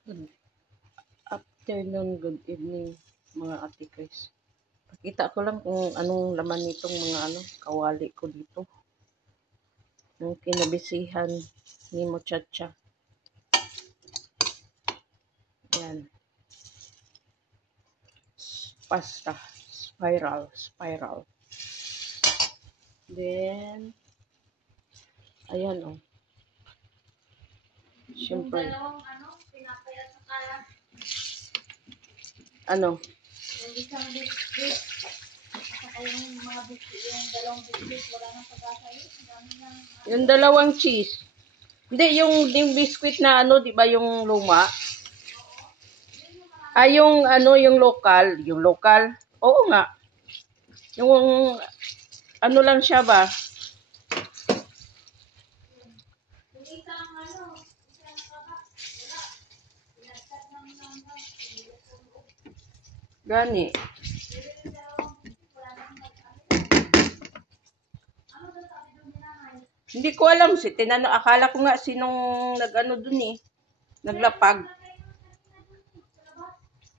Good afternoon, good evening, mga ate guys. Pakita ko lang kung anong laman nitong mga kawali ko dito. Yung kinabisihan ni Muchacha. Yan. Pasta. Spiral. Then, ayan o. Siyempre. Ano? Yung isang biscuit. Saka yung mga biscuit, yung dalawang biscuit, wala nang pag-asa yun. Yung dalawang cheese. Hindi, yung biscuit na di ba yung luma? Yung local. Yung local. Oo nga. Yung, lang siya ba? Yung isang Gani. Hindi ko alam akala ko nga sinong dun eh. Naglapag.